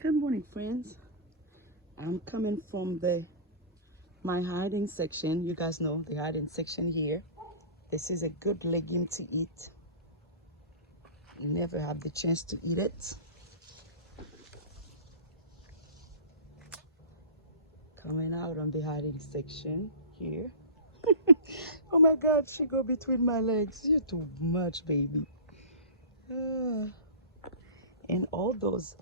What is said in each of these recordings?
Good morning, friends. I'm coming from my hiding section. You guys know the hiding section here. This is a good legume to eat. Never have the chance to eat it. Coming out on the hiding section here. Oh my God, she go between my legs. You're too much, baby. And all those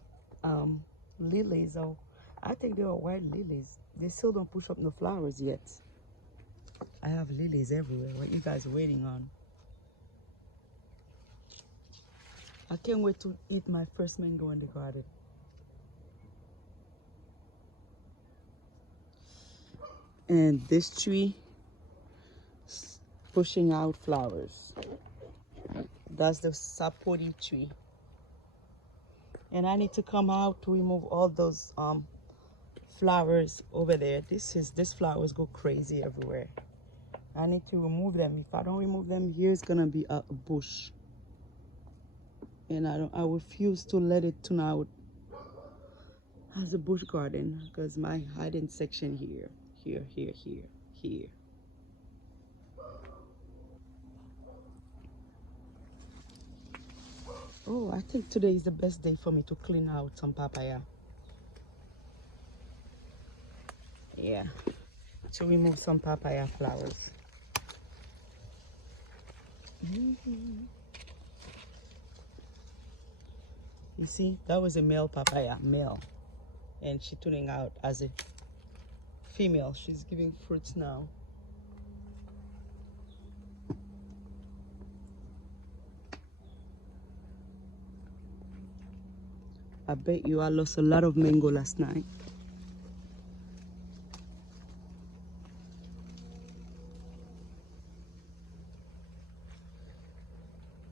lilies are, I think they are white lilies. They still don't push up no flowers yet. I have lilies everywhere. What you guys waiting on? I can't wait to eat my first mango in the garden. And this tree pushing out flowers. That's the sapoti tree. And I need to come out to remove all those flowers over there. These flowers go crazy everywhere. I need to remove them. If I don't remove them, here's gonna be a bush. And I refuse to let it turn out as a bush garden because my hiding section here. Oh, I think today is the best day for me to clean out some papaya. Yeah, to remove some papaya flowers. You see, that was a male papaya, male. And she's turning out as a female. She's giving fruits now. I bet you I lost a lot of mango last night.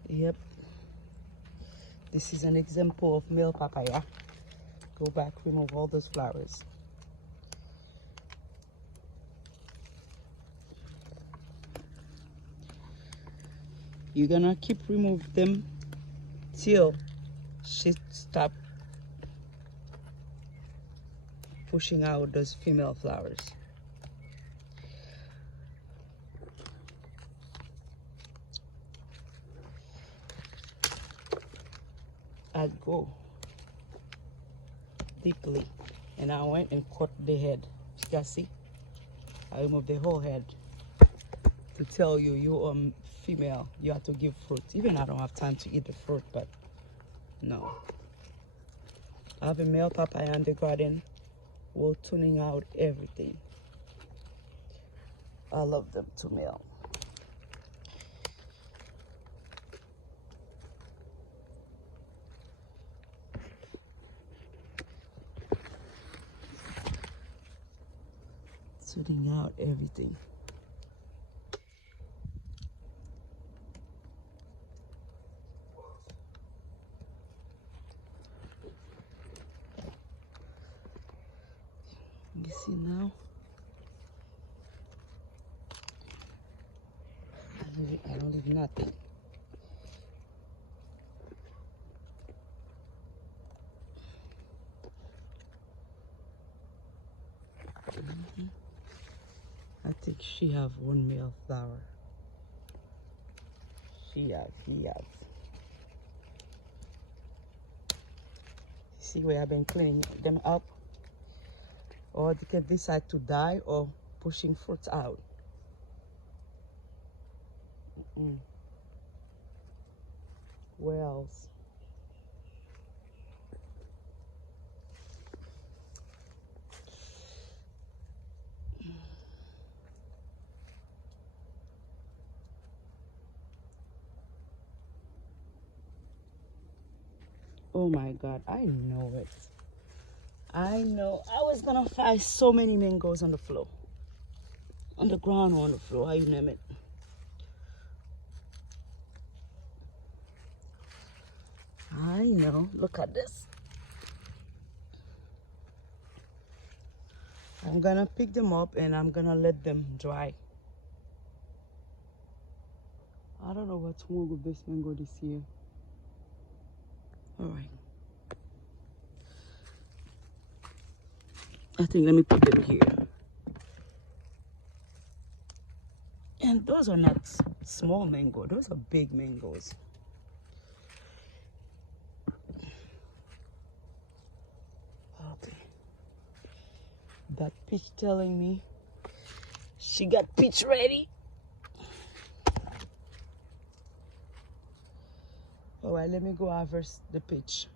Yep. This is an example of male papaya. Go back, remove all those flowers. You're gonna keep remove them till she stop pushing out those female flowers. I go deeply and I went and cut the head. You guys see? I removed the whole head to tell you you're female. You have to give fruit. Even I don't have time to eat the fruit, but no. I have a male papaya in the garden. We're tuning out everything. I love them to male. Tuning out everything. You see now? I don't leave nothing. I think she have one male flower. He has. See where I've been cleaning them up? Or they can decide to die or pushing fruits out. Where else? Oh my God, I know it. I know. I was gonna find so many mangoes on the floor. On the ground or on the floor, how you name it. I know. Look at this. I'm gonna pick them up and I'm gonna let them dry. I don't know what's wrong with this mango this year. All right. I think let me put them here. And those are not small mango, those are big mangoes. Okay. That peach telling me she got peach ready. All right, let me go harvest the peach.